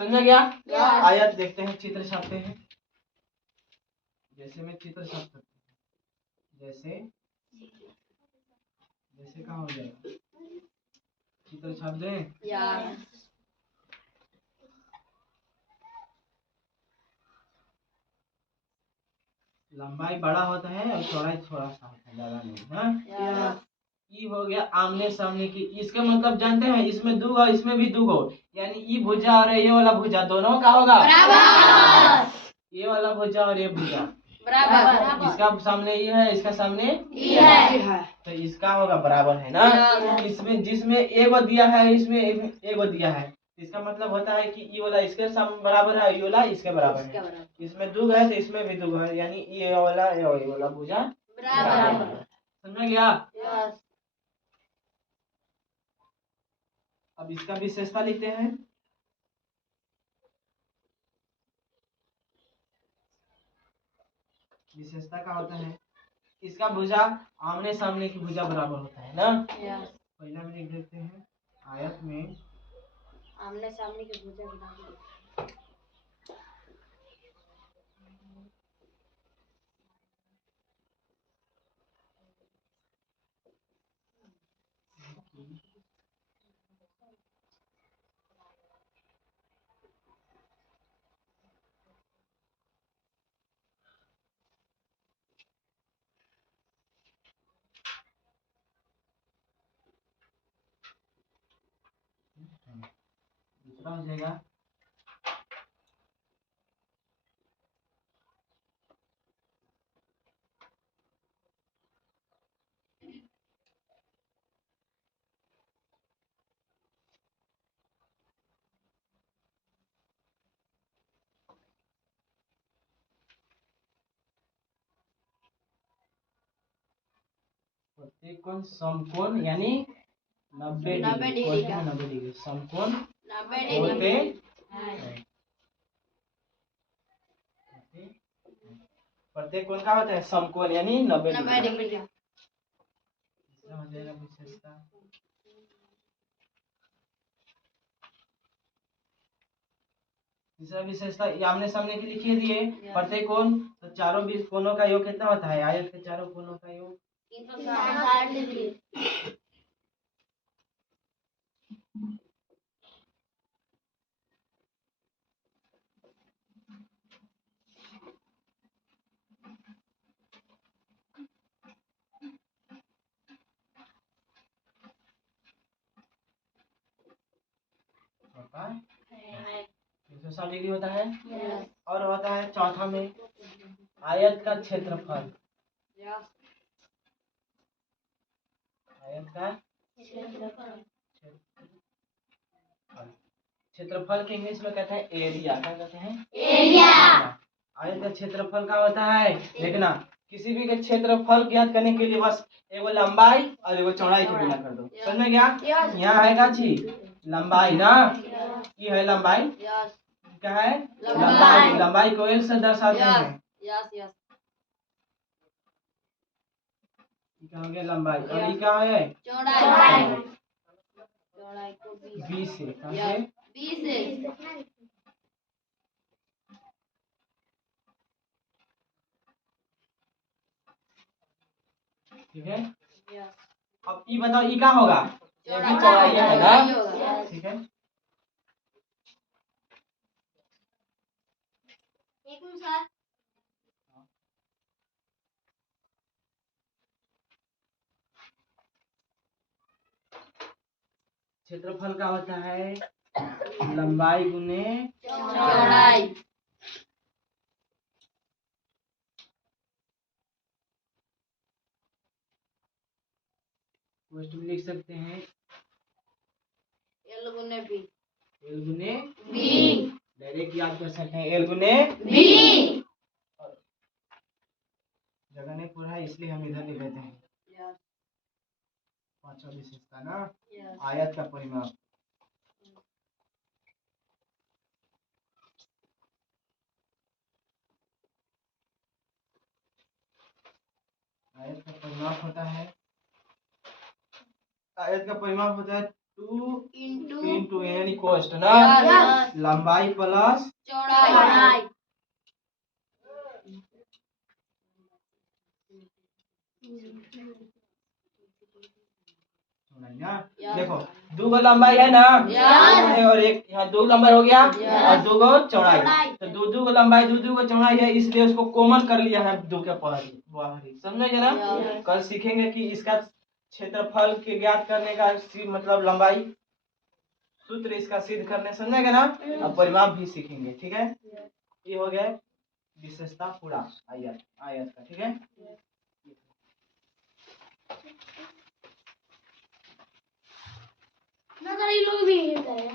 समझा गया? Yes. आयत देखते हैं, चित्र छापते हैं। जैसे मैं चित्र छाप सकता हूँ, जैसे कहाँ हो जाएगा, चित्र छाप दें। Yes. लंबाई बड़ा होता है और चौड़ाई थोड़ा सा होता है, ज्यादा नहीं। हाँ, Yes. ई हो गया आमने सामने की। इसका मतलब जानते हैं, इसमें दो गो, इसमें भी दो गो, यानी ई भुजा और ये वाला भुजा दोनों का होगा बराबर। ये वाला भुजा और ये भुजा बराबर। इसका सामने ये है, इसका सामने ये है। तो इसका होगा बराबर, है ना। Yes. इसमें जिसमें ए गो दिया है, इसमें ए गो दिया है, इसका मतलब होता है कि ये वाला इसके बराबर है, ये वाला इसके बराबर है। इसमें दो है तो इसमें भी दो है, यानी ये वाला भुजा बराबर है। समझ गया? Yes. अब इसका विशेषता लिखते हैं। विशेषता क्या होता है, इसका भुजा आमने सामने की भुजा बराबर होता है ना। Yes. पहला में लिख देते हैं, आयत में आमने सामने की भुजा बराबर। दूसरा हो जाएगा प्रत्येक कोण समकोण, यानी 90 डिग्री। 90 डिग्री समकोण 90 होते हैं। प्रत्येक कोण का होता है समकोण, यानी 90 डिग्री। डिग्री का। तीसरा हो जाएगा विशेषता। तीसरा विशेषता ये आमने सामने की लिखिए दिए, प्रत्येक कोण, तो चारों भी कोणों का योग कितना होता है, आयत के चारों कोणों का योग 360 डिग्री। होता है 360 डिग्री होता है। Yes. और होता है चौथा में आयत का क्षेत्रफल। Yes. आयत का क्षेत्रफल के इंग्लिश में कहते हैं एरिया। क्या कहते हैं? एरिया। आयत का क्षेत्रफल का होता है, देखना किसी भी के क्षेत्रफल ज्ञात करने के लिए बस एगो लंबाई और एगो चौड़ाई की गुणा कर दो। समझ में गया? यहाँ है का चीज लंबाई ना, ये है लंबाई। Yes. क्या है? लंबाई। लंबाई को एल से दर्शाते हैं। Yes. Yes. क्या हो गया लंबाई, और ये क्या है चौड़ाई। चौड़ाई को 20 से। कहाँ से? 20 से। ठीक है। Yes. अब ये बताओ ये क्या होगा, ये भी चौड़ाई है ना। ठीक है। एक मिनट सर। क्षेत्रफल का होता है लंबाई गुने चौड़ाई। पोस्ट में लिख सकते हैं L गुने B। एल गुने B। डायरेक्ट याद कर सकते हैं, एल गुने B। जगह नहीं पूरा है इसलिए हम इधर लिख देते हैं। Yes. पांचवा विशेषता ना, Yes. आयत का परिमाप। आयत का परिमाप होता है, आयत का परिमाप होता है 2 into into n equals to ना यस लंबाई प्लस चौड़ाई ना। यस। देखो दो गो लंबाई है ना यस। और एक यहाँ दो लंबाई हो गया यस। और दो गो चौड़ाई चौड़ाई। तो दो गो लंबाई दो गो चौड़ाई है इसलिए उसको कॉमन कर लिया है दो के बाहरी समझेंगे ना। यस। कल सीखेंगे कि इसका क्षेत्रफल के ज्ञात करने का मतलब लंबाई सूत्र इसका सिद्ध करने समझेंगे ना। अब परिमाप भी सीखेंगे ठीक है। ये हो गया विशेषता पूरा आयत आयत का ठीक है। ना ये लोग भी यही करें